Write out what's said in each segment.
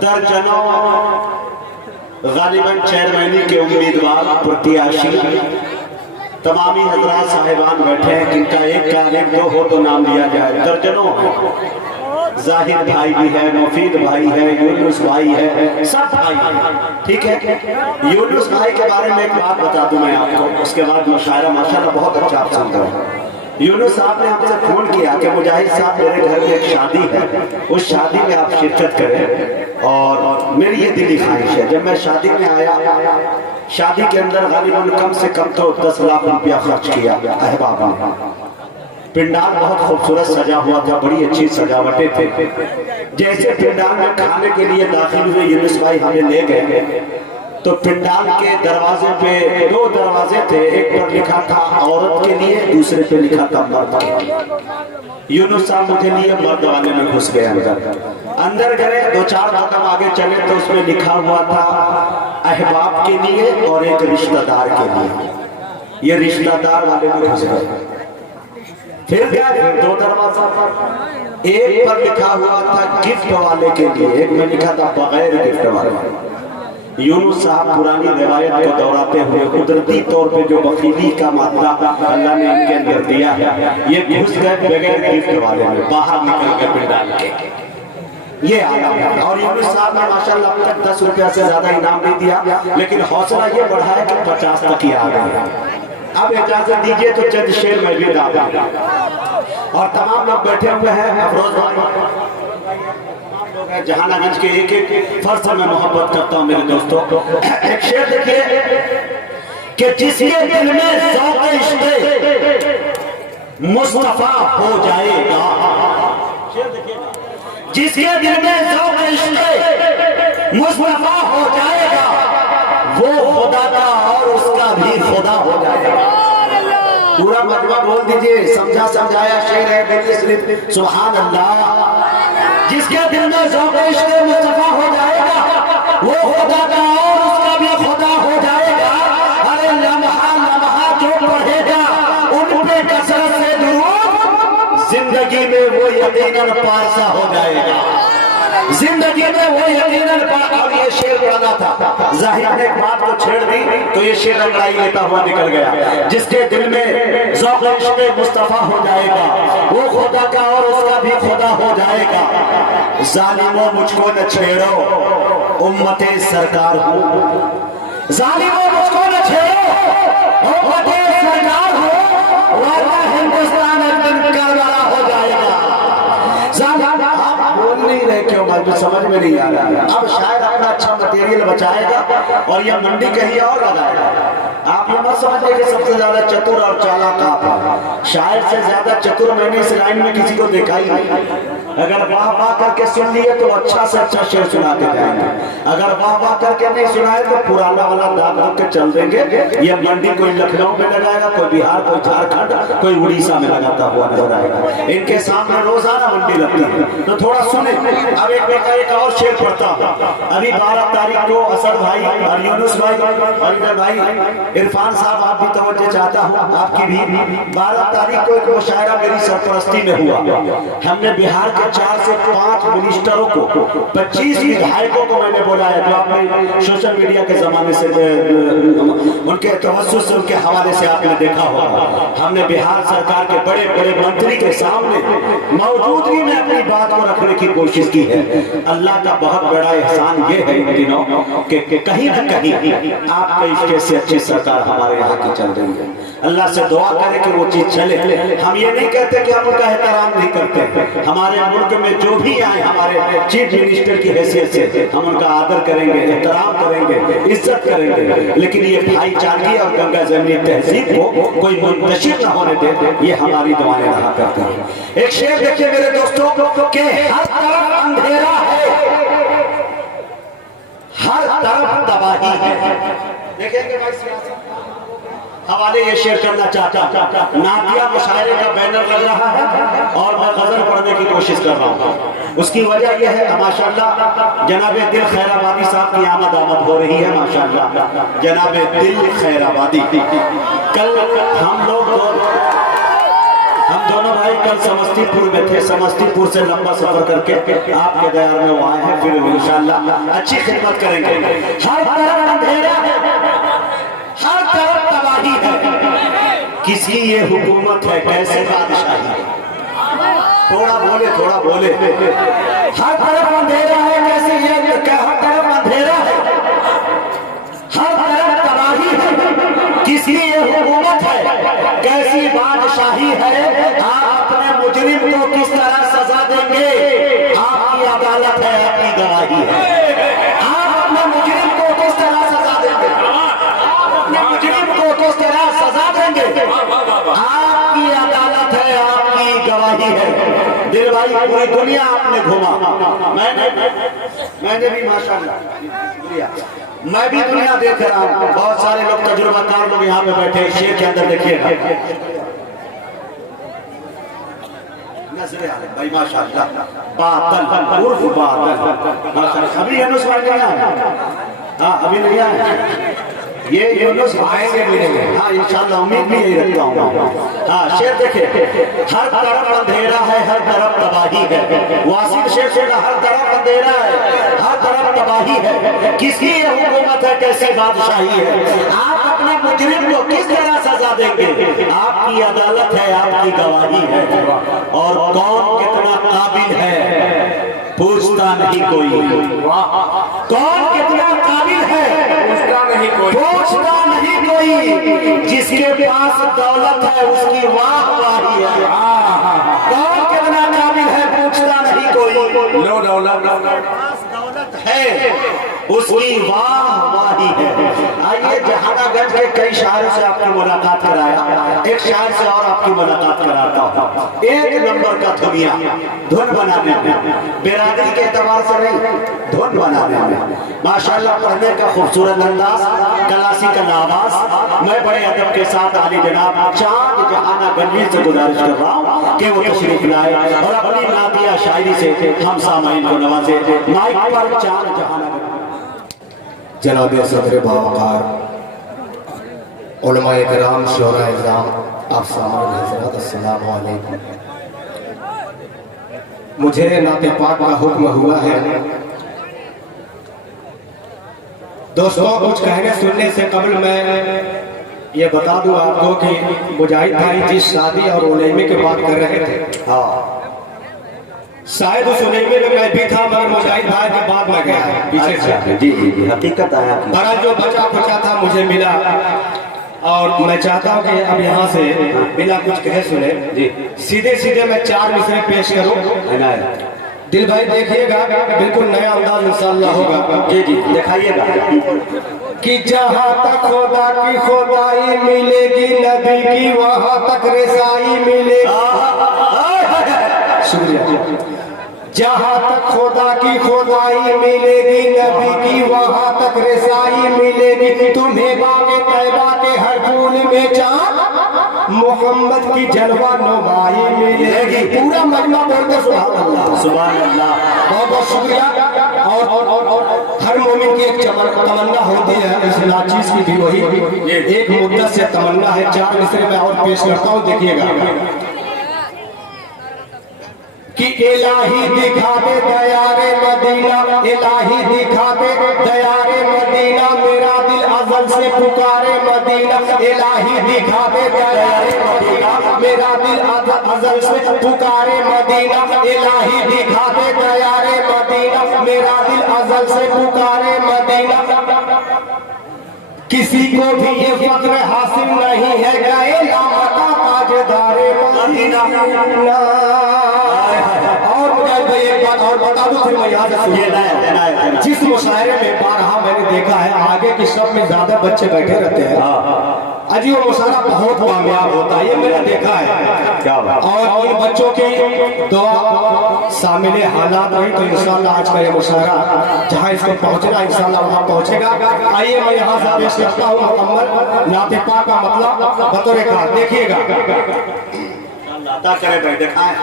दर्जनों गालिबन चेयरमैनी के उम्मीदवार प्रत्याशी तमामी हजरात साहिबान बैठे हैं, जिनका एक का एक दो हो तो नाम लिया जाए। दर्जनों जाहिद भाई भी है, मुफीद भाई है, यूनुस भाई है, सब भाई है। ठीक है, यूनुस भाई के बारे में एक बात बता दूं मैं आपको, उसके बाद मुशायरा माशाल्लाह बहुत अच्छा आप सुनते हो। यूनुस साहब ने हमसे फोन किया कि मुजाहिद साहब मेरे घर में एक शादी है, उस शादी में आप शिरकत करें, और मेरी ये दिली ख्वाहिश है। जब मैं शादी में आया, शादी के अंदर गालिबन कम से कम तो 10 लाख रुपया खर्च किया अहबाब ने। पिंडाल बहुत खूबसूरत सजा हुआ था, बड़ी अच्छी सजावटें थे। जैसे पिंडाल में खाने के लिए दाखिल हुए यूनुस भाई हमें ले गए, तो पिंडाल के दरवाजे पे 2 दरवाजे थे, एक पर लिखा था औरत के लिए, दूसरे पे लिखा था मर्द के लिए। यूनुस साहब मुझे लिए मर्द वाले में घुस गए। अंदर गए, 2-4 कदम आगे चले तो उसमें लिखा हुआ था अहबाब के लिए और एक रिश्तेदार के लिए। ये रिश्तेदार वाले में घुस गए। फिर क्या, 2 दरवाजा, एक पर लिखा हुआ था गिफ्ट वाले के लिए, एक में लिखा था बगैर गिफ्ट वाले। यूनुस साहब पुरानी रिवायत को दोहराते हुए कुदरती तौर पे जो बखीली का मात्रा अल्लाह ने इनके अंदर दिया है, ये घुस गए बगैर गिफ्ट वाले में, बाहर निकल गए पिंडाल के। ये आया है। और यूनुस साहब ने माशाल्लाह अब तक 10 रुपया से ज्यादा इनाम नहीं दिया, लेकिन हौसला ये बढ़ा है कि 50 तक ही आ गया। अब इजाजत दीजिए तो चंद शेर में भी डाल, और तमाम लोग बैठे हुए हैं। अफरोज भाई जहानागंज के एक फर्ज में मोहब्बत करता हूँ मेरे दोस्तों। एक शेर देखिए कि जिसके दिल में ज़ौक़ इश्क़ मुस्तफा हो जाएगा, जिसके दिल में ज़ौक़ इश्क़ मुस्तफा हो जाएगा, वो खुदा का और उसका भी खुदा हो जाएगा। पूरा मजमा बोल दीजिए, समझा समझाया शेर है, दिल्ली सिर्फ सुभान अल्लाह। जिसके दिल में ज़ौक़ इश्क़ मुस्तफा हो जाएगा, वो खुदा का और उसका भी खुदा हो जाएगा। अरे लम्हा लम्हा जो पढ़ेगा उन पे कसरत से दुरूद, जिंदगी में वो यकीनन पारसा हो जाएगा, जिंदगी में वो यकीनन पार। और ये शेर पढ़ना था, जाहिर ने एक बात को छेड़ दी तो ये शेर अंगड़ाई लेता हुआ निकल गया। जिसके दिल में ज़ौक़ इश्क़ मुस्तफा हो जाएगा, वो खुदा का और उसका भी खुदा हो जाएगा। जालिमों मुझको न छेड़ो, उम्मते सरकार हूँ। जालिमों मुझको न छेड़ो, उम्मते सरकार हूँ, वरना हिंदुस्तान एकदम करबला हो जाएगा। बोल नहीं रहे क्यों, मुझे समझ में नहीं आ रहा। अब शायद अपना अच्छा मटेरियल बचाएगा और यह मंडी कहीं और लगाएगा। आप ये मत समझिए कि सबसे ज्यादा चतुर और चालाक आप हैं। शायद से ज्यादा चतुर मैंने इस लाइन में किसी को देखा ही नहीं। अगर वाह वाह करके सुन लिए तो अच्छा से अच्छा शेर सुनाते जाएंगे, अगर वाह वाह करके नहीं सुनाए तो पुराना वाला दाग रख के चल देंगे। ये मंडी कोई लखनऊ में लगाएगा, कोई बिहार, कोई झारखंड, कोई उड़ीसा में लगाता हुआ नजर आएगा। इनके सामने रोजाना मंडी लगती है, तो थोड़ा सुने। अब एक और शेर पढ़ता हूं। अभी 12 तारीख को असद भाई और यूनुस भाई और इधर भाई इरफान साहब, आप भी तवज्जो चाहता हूं आपकी भी। 12 तारीख को एक मुशायरा मेरी सरपरस्ती में हुआ। हमने बिहार के 4 से 5 मिनिस्टरों को, 25 विधायकों को मैंने बुलाया, जो आपने सोशल मीडिया के जमाने से उनके तवज्जुह से, उनके हवाले से आपने देखा होगा। हमने बिहार सरकार के बड़े बड़े मंत्री के सामने मौजूदगी में अपनी बात को रखने की कोशिश की है। अल्लाह का बहुत बड़ा एहसान ये है इन दिनों कि कहीं न कहीं आपके इश्क़ से अच्छी सरकार हमारे यहाँ की चल रही है। अल्लाह से दुआ करें कि वो चीज चले। हम ये नहीं कहते कि हम उनका एहतराम नहीं करते। हमारे मुल्क में जो भी आए हमारे चीफ मिनिस्टर की हैसियत से हम उनका आदर करेंगे, एहतराम करेंगे, इज्जत करेंगे, लेकिन ये भाईचारगी और गंगा जमनी तहजीब को कोई मुंतशिर न होने दे, ये हमारी दुआएं रहा करते हैं। एक शेर देखिए मेरे दोस्तों के हर तरफ अंधेरा है, हर तरफ तबाही है। देखिए हवाले ये शेयर करना चाहता हूँ, नातिया मुशायरे का बैनर लग रहा है और मैं गजल पढ़ने की कोशिश कर रहा हूँ। उसकी वजह यह है माशाअल्लाह जनाबे दिल खैराबादी साहब की आमद हो रही है माशाअल्लाह, जनाबे दिल खैराबादी। कल हम दोनों भाई कल समस्तीपुर में थे, समस्तीपुर से लंबा सफर करके आपके दयार में वो आए हैं, फिर इंशाअल्लाह अच्छी खिदमत करेंगे। हर तरफ अंधेरा है, हर तरफ तबाही है, किसकी ये हुकूमत है, कैसे बादशाही है? थोड़ा बोले हर तरफ अंधेरा है, कैसे ये हर तरफ अंधेरा है, हर तरफ तबाही है, किसकी ये हुकूमत है, कैसी बादशाही है? आप अपने मुजरिम को किस तरह सजा देंगे? आपकी अदालत है, आपकी गवाही है। आप अपने मुजरिम को किस तरह सजा देंगे? अपने मुजरिम को किस तरह सजा देंगे? आपकी अदालत है, आपकी गवाही है। दिल भाई पूरी दुनिया आपने घूमा, मैंने भी माशाअल्लाह मैं भी दुनिया देख रहा हूँ। बहुत सारे लोग तजुर्बाकार लोग यहाँ पे बैठे, शेर के अंदर देखिएगा भाई माशाअल्लाह, बादल उर्फ बादल माशाअल्लाह। अभी यूनुस भाई नहीं आए, हाँ अभी नहीं आए, ये यूनुस आएंगे मिलेंगे, हाँ इंशाअल्लाह उम्मीद भी यही रखता हूँ। हाँ शेर देखे, हर तरफ अंधेरा है, हर तरफ तबाही है। वासिफ शेर से हर तरफ अंधेरा है, हर तरफ तबाही है, किसकी ये हुकूमत है, कैसी बादशाही है? आप अपने मुजरिम को किस तरह सजा देंगे? आपकी अदालत है, आपकी गवाही है। और कौन कितना काबिल है पूछता नहीं कोई, कौन कितना काबिल है पूछता नहीं कोई, जिसके पास दौलत है उसकी वाह वाही है। कौन कितना काबिल है पूछता नहीं कोई, लो दौलत है उसकी वाह वाही है। आइए जहानागंज के कई शायरों से आपकी मुलाकात कराया, एक शायर से और आपकी मुलाकात कराता हूँ। एक नंबर का दुनिया धुन बनाने में, बिरादरी के एतबार से नहीं, धुन बनाने में माशाअल्लाह, पढ़ने का खूबसूरत अंदाज, क्लासिकल आवाज। मैं बड़े अदब के साथ आली जनाब चांद जहानागंजी से गुजारिश कर रहा हूँ कि वो तशरीफ लाए और अपनी नातिया शायरी से हम सामाइन को नवाजे। माइक पर चांद जहानागंजी। जनाब सदर बावकार उलमाए किराम शोरा इज़ाम, आप सामान हज़रात अस्सलाम वालेकुम। मुझे नाते पाक का हुक्म हुआ है। दोस्तों कुछ कहने सुनने से कबल मैं ये बता दूं आपको कि मुजाहिद भाई जिस शादी और उलेमे की बात कर रहे थे, हाँ शायद उस उलेमे में मैं भी था, मगर मुजाहिद भाई के बाद में गया है पीछे से। जी हकीकत है। बड़ा जो बचा खुचा था मुझे मिला, और मैं चाहता हूँ कि अब यहाँ से बिना कुछ कहे सुने सीधे सीधे मैं 4 मिसरे पेश करूँ। दिल भाई देखिएगा, बिल्कुल नया अंदाज इंशाअल्लाह होगा। जी दिखाइएगा कि जहाँ तक खुदा की खुदाई मिलेगी, नबी की वहाँ तक रसाई मिलेगी। शुक्रिया। जहाँ तक खुदा की खुदाई मिलेगी, नबी की वहाँ तक रसाई मिलेगी। तुम्हें बागे तैबा के हर फूल में चाँद, मोहम्मद की जलवा नुमाई मिलेगी। पूरा मजमा बोलते सुभान अल्लाह, सुभान अल्लाह। बहुत बहुत शुक्रिया। और हर मोमिन की एक तमन्ना होती है, इस नाचीज की भी वही एक मुद्दत से तमन्ना है। 4 मिसरे में और पेश करता हूँ, देखिएगा कि इलाही दिखा दे दयारे मदीना, इलाही दिखा दे दयारे मदीना, मेरा दिल अज़ल से पुकारे मदीना। इलाही दिखा दे दयारे मदीना, मेरा दिल अज़ल से पुकारे मदीना। इलाही दिखा दे दयारे मदीना, मेरा दिल अज़ल से पुकारे मदीना। किसी को भी ये फख्र हासिल नहीं है, गए लामता ताजदारे मदीना। और भाई एक बात और बता दूं, फिर मैं याद सुनिए। जिस मुशायरे में बारहा मैंने देखा है, आगे की सब में ज्यादा बच्चे बैठे रहते हैं, अजी वो मुशायरा बहुत कामयाब होता है, ये मैंने देखा है। क्या बात। और इन बच्चों की दुआ शामिल हालात रही तो इंशाल्लाह आज का ये मुशायरा जहाँ इसको पहुँचना इंशाल्लाह वहाँ पहुँचेगा। आइए मैं यहाँ से पेश करता हूँ मुकम्मल नाते पाक का मतलब बतौर खास, देखिएगा अता करे भाई दिखाएं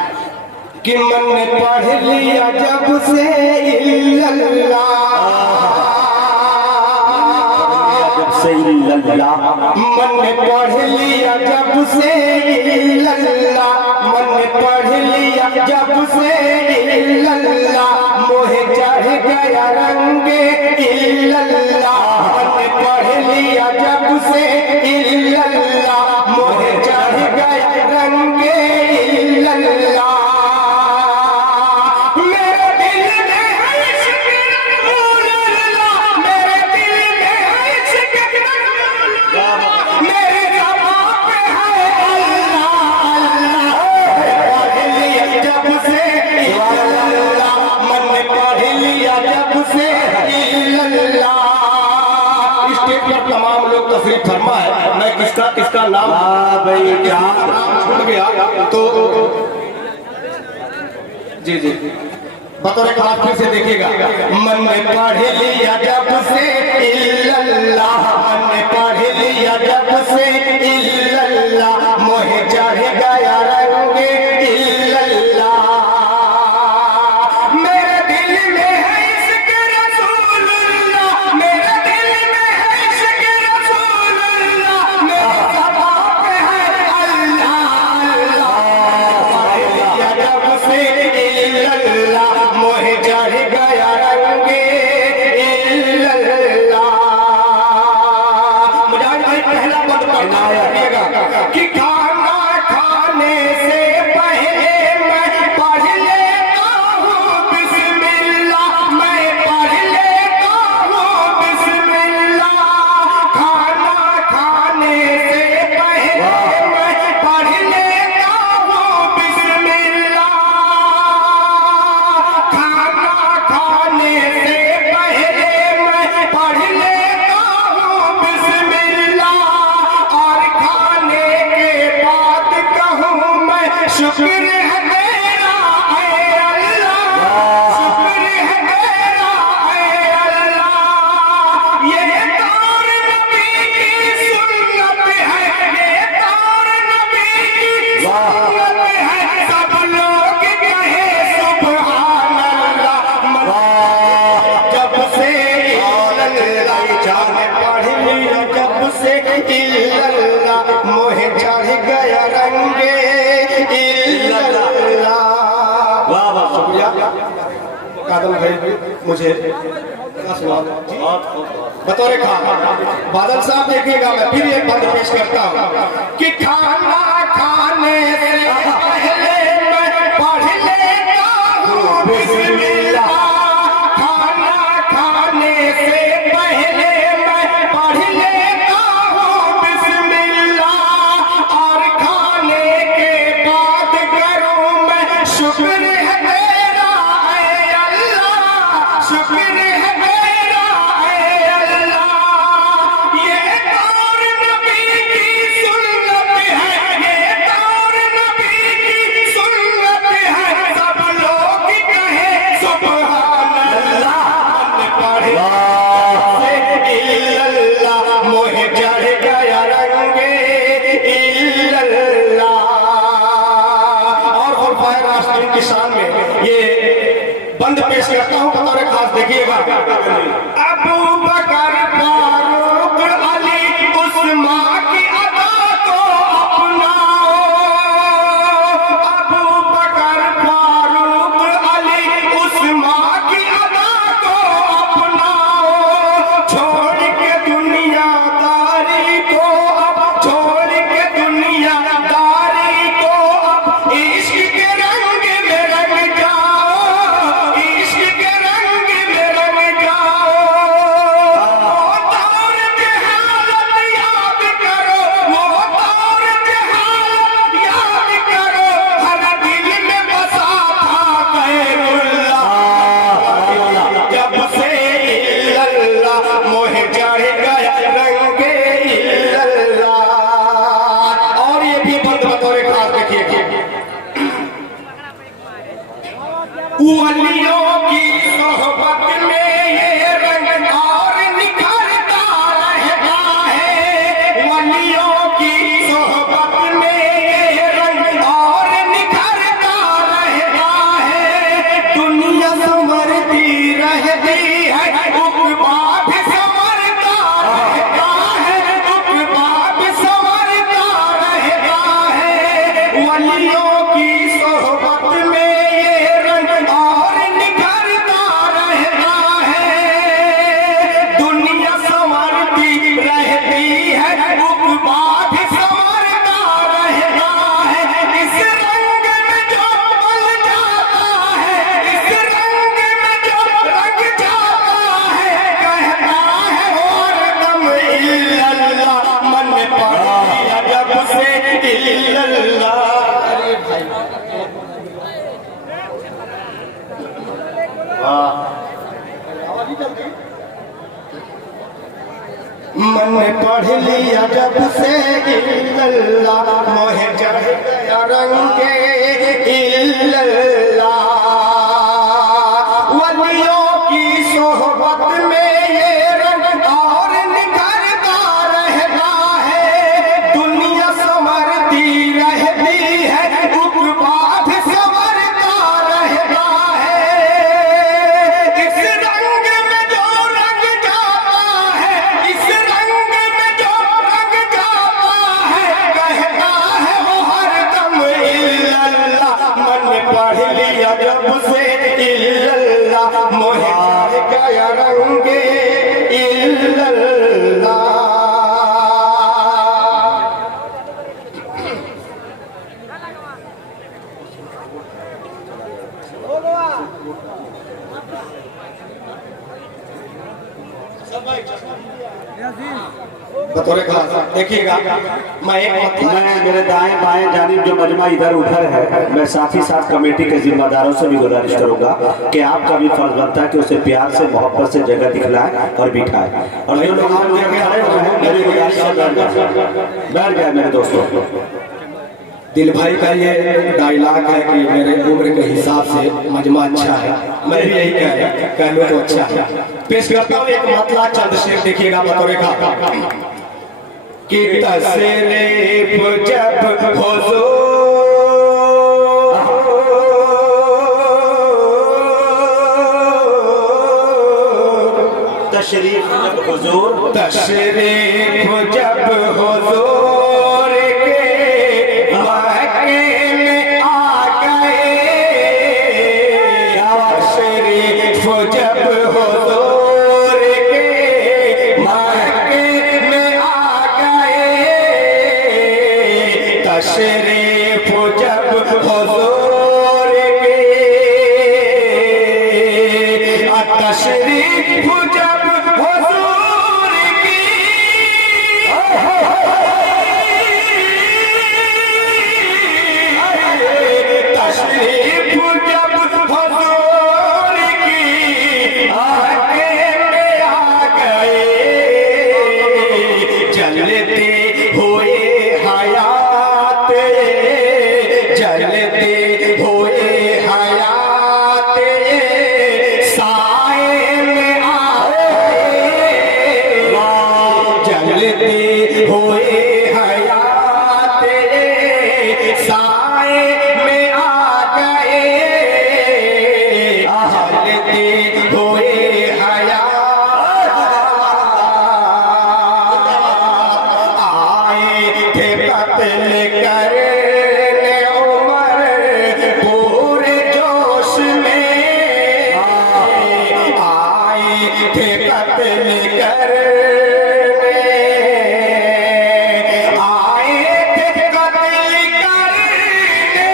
कि मन ने पढ़ लिया जब से इल्लल्लाह, मन ने पढ़ लिया जब से इल्लल्लाह, मन ने पढ़ लिया जब से इल्लल्लाह, मोहे चढ़ गया रंगे इल्लल्लाह, मन ने पढ़ लिया जब से इल्लल्लाह, मोहे चढ़ गया रंगे इल्लल्लाह। तमाम लोग तफरीक फरमा है, मैं किसका नाम भाई क्या छूट गया तो जी बतौर खास फिर से देखिएगा। मन ने पढ़ लिया जब से इल्लल्लाह, मन ने पढ़ लिया जब से इल्लल्लाह, मोहे चढ़ गया रंगे इल्लल्लाह, मेरे दिल में है इश्क रसूलुल्लाह, मेरे दिल में है इश्क रसूलुल्लाह, मेरे ज़बान पे है अल्लाह अल्लाह, जब से इल्लल्लाह, मोहे चढ़ गया रंगे इल्लल्लाह। मुझे भाई पहला पद पढ़ना है कि खाना खाने से पहले मैं पढ़ लेता हूँ बिस्मिल्लाह, मैं पढ़ लेता हूँ बिस्मिल्लाह, खाना खाने से पहले मैं पढ़ लेता हूँ बिस्मिल्लाह, खाना खाने से पहले मैं पढ़ लेता हूँ बिस्मिल्लाह, और खाने के बाद कहूँ मैं शुक्र है तेरा ऐ अल्लाह, शुक्र है तेरा ऐ अल्लाह, ये तार नबी की सुन्नत है, ये तार नबी की सुन्नत है, सब लोग कहे सुभान अल्लाह, जब से इल्लल्लाह जाने पढ़ लिया जब से इल्लल्लाह, मोहे चढ़ गया रंगे इल्लल्लाह। वाह वाह शुक्रिया कादम भाई, मुझे बतौर खास बादल साहब देखिएगा, मैं फिर एक बंद पेश करता हूँ कि खाना खाने से पहले मैं पढ़ लेता हूँ बिस्मिल्लाह, खाना खाने से पहले मैं पढ़ लेता हूँ बिस्मिल्लाह, और खाने के बाद करूँ मैं शुक्र है तेरा ऐ अल्लाह, शुक्र है तेरा ऐ अल्लाह, ये तार नबी की सुन्नत है, ये तार नबी की सुन्नत है, सब लोग कहे सुभान अल्लाह, मन पढ़े से इल्लल्लाह, मोहे चढ़ गया रंगे इल्लल्लाह। और खुलफाए राशिदीन की शान में ये बंद पेश करता हूँ बतौर खास, देखिएगा। अबू बकर फारूक अली उस्मान की अदा को अपनाओ, अबू बकर फारूक अली उस्मान की अदा को अपनाओ, छोड़ के दुनियादारी को अब, छोड़ के दुनियादारी को अब, इश्क के रंग में रंग जाओ, इश्क के रंग में रंग जाओ, मन पढ़ लिया जब से इल्लल्लाह मोहे चढ़ गया रंगे इल्लल्लाह। वलियों की सोहबत में ये रंग और निखरता रहता है। दुनिया संवरती रहती है, उक़बा भी संवरता रहता है। इस रंग में जो रंग जाता है, इस रंग में जो रंग जाता है, कहता है वो हरदम इल्लल्लाह। मन पढ़ लिया जब से इल्लल्लाह मोहे चढ़ गया रंग इल्लल्लाह। बतौर खास देखिएगा, मैं एक मतलब मैं मेरे दाएं बाएं जानिब जो मजमा इधर उधर है, मैं साथ ही साथ कमेटी के जिम्मेदारों से भी गुजारिश करूंगा कि आपका भी फर्ज बनता है कि उसे प्यार से मोहब्बत से जगह दिखलाए और बिठाए। और जो लोग आप लेके खड़े हुए हैं, मेरी गुजारिश है बैठ जाए मेरे दोस्तों। दिल भाई का ये डायलॉग है कि मेरे उम्र के हिसाब से मजमा अच्छा है, मैं भी यही कह लूँ तो अच्छा है। पेश करता हूँ एक मतला चंद शेर, देखिएगा बतौर खाका कि तशरीफ जब हुजूर, तशरीफ जब हुजूर, तशरीफ जब हुजूर तशरीफ जब हुजूर के, तशरीफ जब हुजूर की, तशरीफ जब हुजूर की आगे में आ गए, चलते हुए हयात, जलते हुए हयात साए में आए, जलते हुए हयात साए में आ गए, जलते हुए हयात आए थे कत्ल करने उमर पूरे जोश में, आए थे कत्ल करने, आए थे कत्ल करने,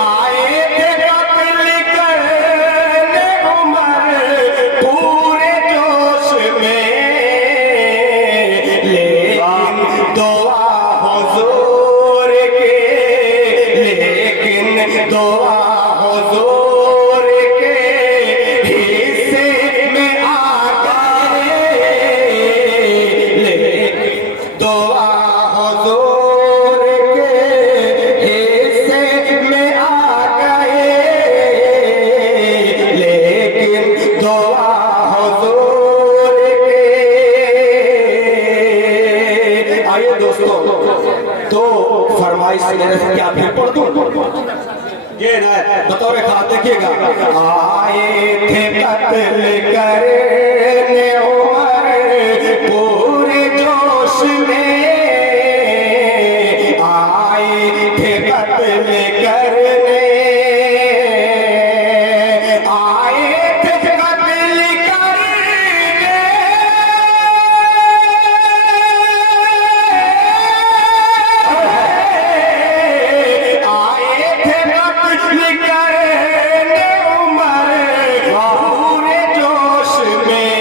आए थे कत्ल करने उमर पूरे जोश में, लेकिन दुआ हुजूर के, लेकिन दुआ हुजूर के हिस्से में आ गए, लेकिन दुआ हुजूर के हिस्से में आ गए, लेकिन दुआ हुजूर के। आइए दोस्तों, तो फरमाइश मेरे से क्या फिर पढ़ दूं? ये ना बतौर खास देखिएगा, आए थे कत्ल करने उमर पूरे जोश में, आए थे कत्ल करने, आए थे कत्ल करने, आए थे कत्ल करने उमर पूरे जोश में,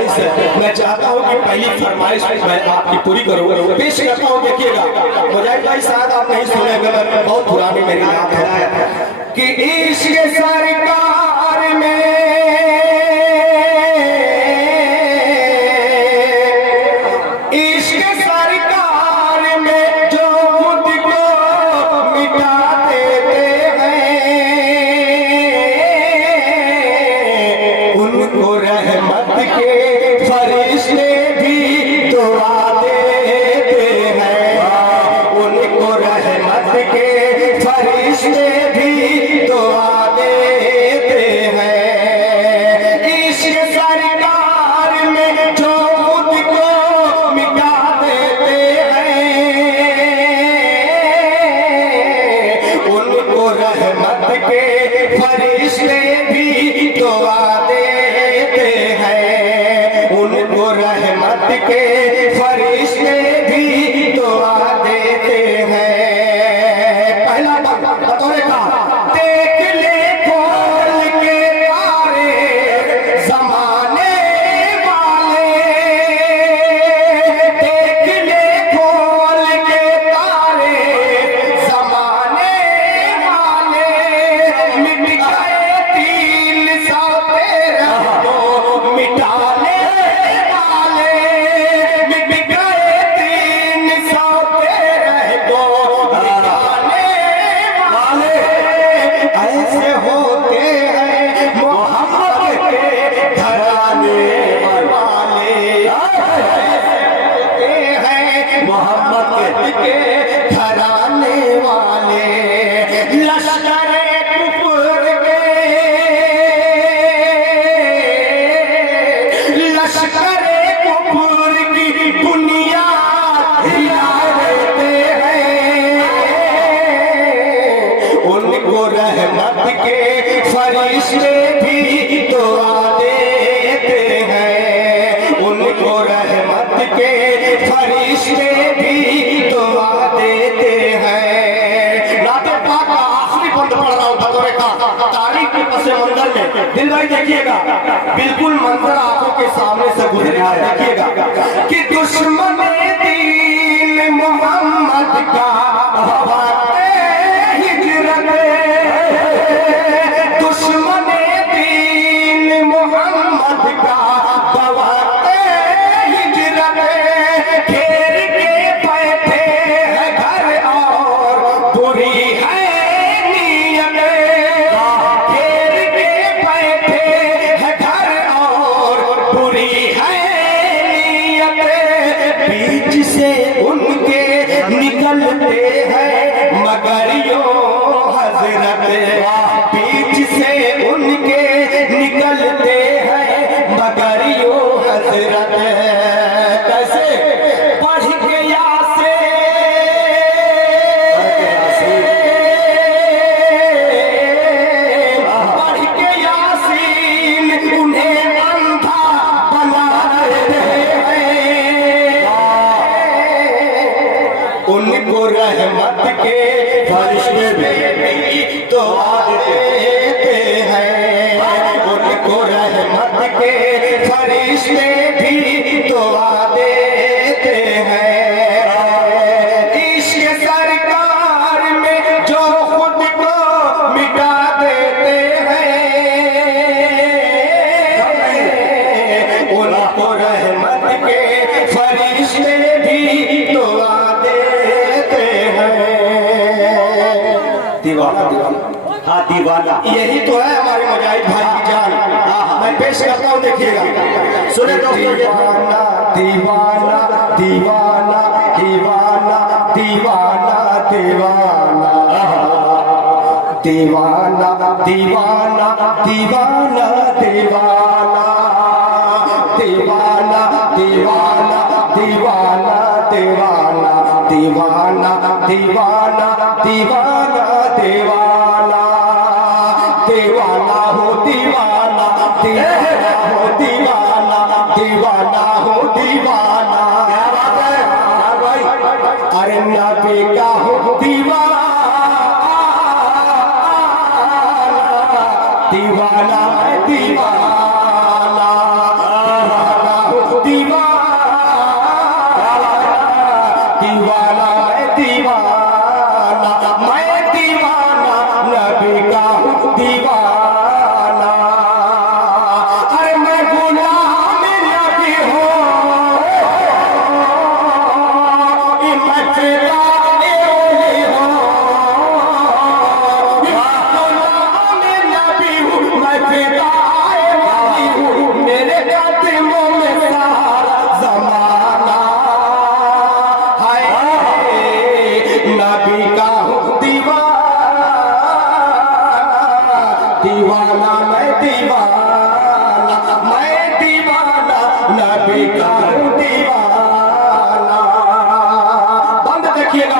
फरमाइश है, मैं चाहता हूँ कि पहली फरमाइश मैं आपकी पूरी करूँ। पेश करता हूँ, देखिएगा मुजाहिद भाई, शायद आप नहीं सुने, मगर बहुत पुरानी मेरी याद है कि इश्क सरकार में दिल भाई देखिएगा, बिल्कुल मंजर आंखों के सामने से गुजरेगा। देखिएगा कि दुश्मन दीन मोहम्मद का हिजरत, दुश्मन दीन मोहम्मद का हिजरत, घेर के बैठे है घर और बुरी है से उनके निकलते हैं मगर यो हजरत, बीच से उनके निकलते हैं मगर यो हजरत। कैसे पढ़ गया से पढ़ के यासीन उन्हें अंधा बना उनको रहमत के फरिश्ते भी तो देते हैं, उनको रहमत के फरिश्ते भी तो देते हैं। इश्क सरकार में जो खुद को मिटा देते हैं, उनको रहमत के फरिश्ते भी तो दीवाना। हाँ दीवाना, यही तो है हमारे मुजाहिद भाई की जान। मैं पेश करता हूँ, देखिएगा, सुने दोस्तों। दीवाना दीवाना दीवाना दीवाना दीवाना दीवाना दीवाना दीवाना दीवाना दीवाना दीवाना दीवाना दीवाना दीवाना दीवाना दीवाना दीवाना दीवाना दीवाना हो दीवाना, दीवाना हो दीवाना, दीवाना हो दीवाना। अरे नबी का हो दीवाना, दीवाना है दीवाना, दीवाना नबी का हूँ दीवाना। बंद देखिएगा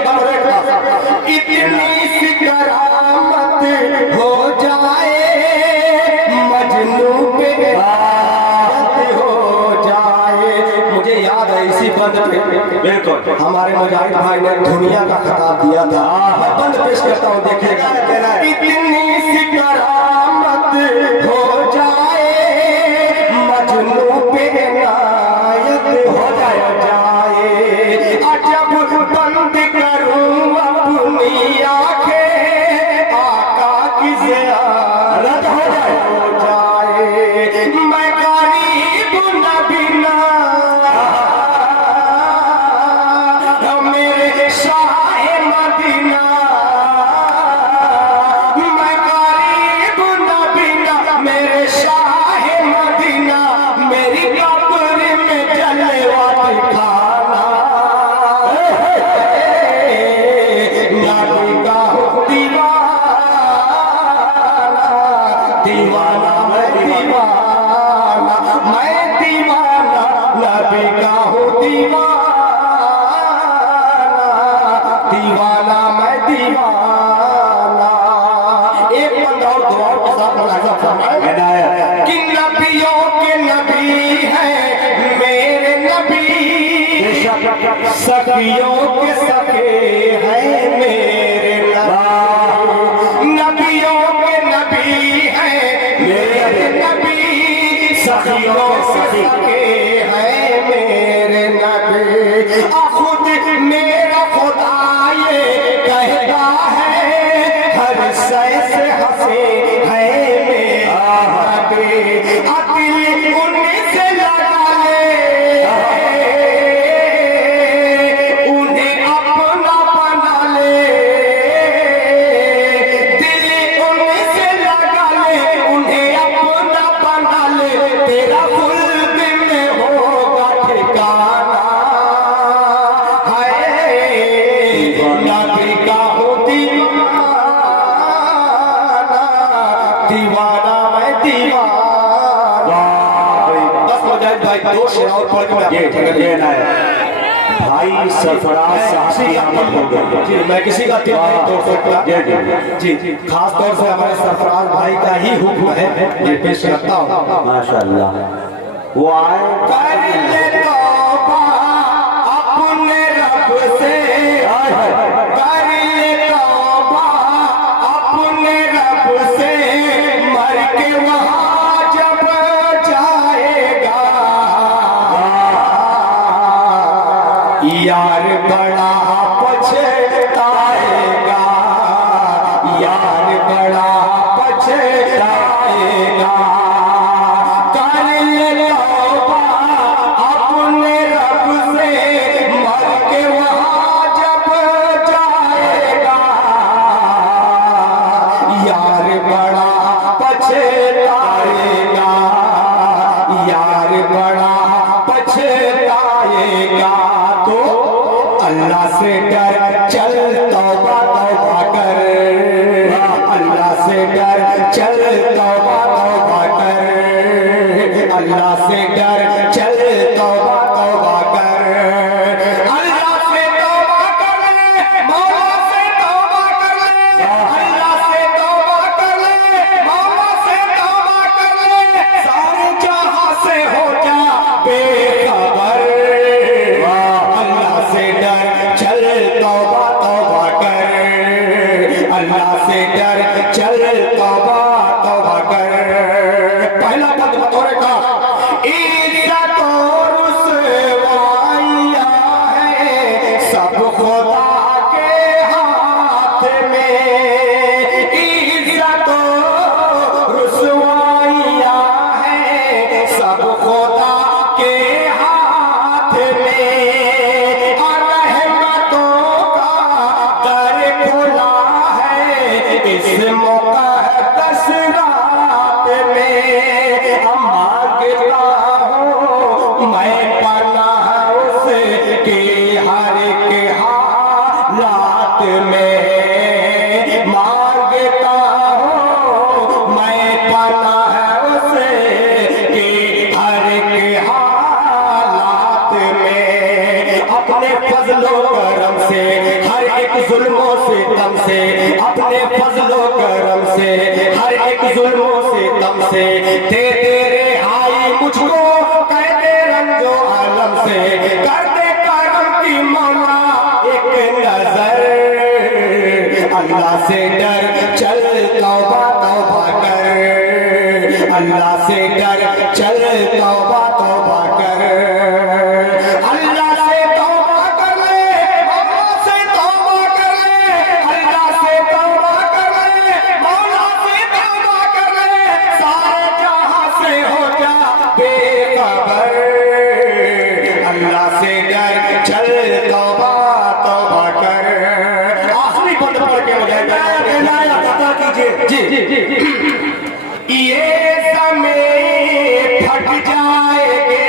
इतनी सी करामत हो जाए मजनू पे हो जाए। मुझे याद है इसी बंद पे बिल्कुल हमारे मुजाहिद भाई ने दुनिया का खिताब दिया था। मैं बंद पेश करता हूँ, देखिएगा। इतनी सी करामत हो जाए मजनू पे नायत हो जाए अजब बंद करूं अपनी आंखें आका की ज़ियारत हो जाए मैं गरीब नबी ना मेरे शाह मदीना मैं गरीब नबी ना मेरे शाह मदीना मेरी कब्र में जलवा दिखाना नबी का दीवाना दीवाना मैं दीवाना नबी का हूँ दीवाना मैं दीवाना। एक बंदा और दुआओं के साथ मुलाज़ा फरमाए कि नबियों के नबी हैं मेरे नबी सखियों के सखे हैं मेरे नबी। नबियों के नबी हैं मेरे नबी सखियों के सखे हैं मेरे नबी। खुद मेरा खुदा ये कहता है हर शय से हंसे है मेरा नबी। दिल उनसे लगा ले उन्हें अपना बना ले दिल उनसे लगा ले उन्हें अपना बना ले तेरा खुल्द में होगा ठिकाना है नबी का हूँ दीवाना मैं दीवाना। बस मुजाहिद भाई दो शेर और पढ़ के ये ना है भाई सरफराज साहब की आमद हो गई। जी मैं किसी का तौर पर जी खास तौर से हमारे सरफराज भाई का ही हुक्म है ये पेश करता हूँ। माशाअल्लाह वो आए कर ले तौबा अपने रब से कर ले तौबा अपने रब से मर के वहाँ जब जाएगा यार बड़ा पछताएगा यार बड़ा पछताएगा। कर ले तौबा अपने रब से मर के वहाँ जब जाएगा यार बड़ा पछताएगा यार बड़ा पछताएगा। तो अल्लाह से डर में अपने फजलो करम से हर एक जुल्मों से तम से अपने फजलो करम से हर एक जुल्मों से तम से दे तेरे आई मुझको कह दे रंजो आलम से कर दे करम की मौला एक नजर अल्लाह से डर चल तौबा तौबा कर अल्लाह से डर चल तौबा तौबा कर अल्लाह से तौबा कर ले अल्लाह से तौबा कर ले अल्लाह से तौबा कर ले मौला से तौबा कर ले सारे जहां से हो जा बेखबर अल्लाह से डर चल तौबा तौबा कर आखिरी बंद पढ़ के हो जाएगा जी जी जी ये समय फट जाएंगे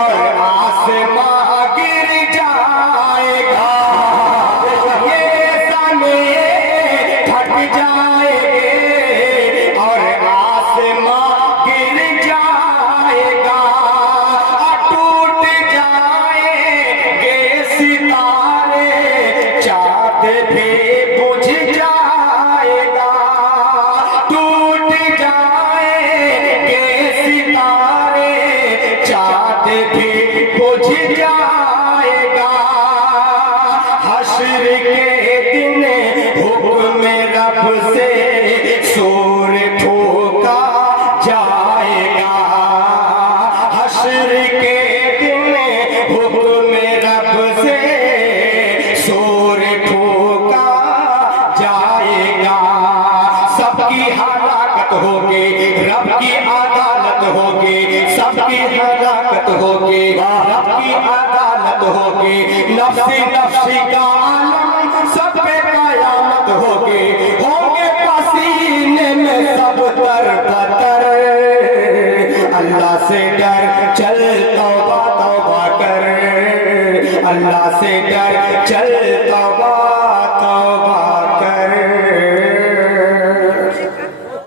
और आसमां गिर जाएगा ये समय फट जाएंगे और आसमां गिर जाएगा टूट जाएंगे सितारे चाँद भी बुझ जाएगा टूट जाएंगे सितारे चाँद भी बुझ जाएगा हश्र के दिन हुक्म रब से सूर ठोका जाएगा हश्र के दिन हुक्म रब से सूर ठोका जाएगा सबकी हलाकत होगी रब की अदालत होगी सबकी हलाकत होगी रब की अदालत होगी नफ्सी नफ्सी का आलम सब पे कयामत होगी होंगे पसीने में सब तर बतर अल्लाह से डर चल तौबा तौबा कर अल्लाह से डर चल तौबा तौबा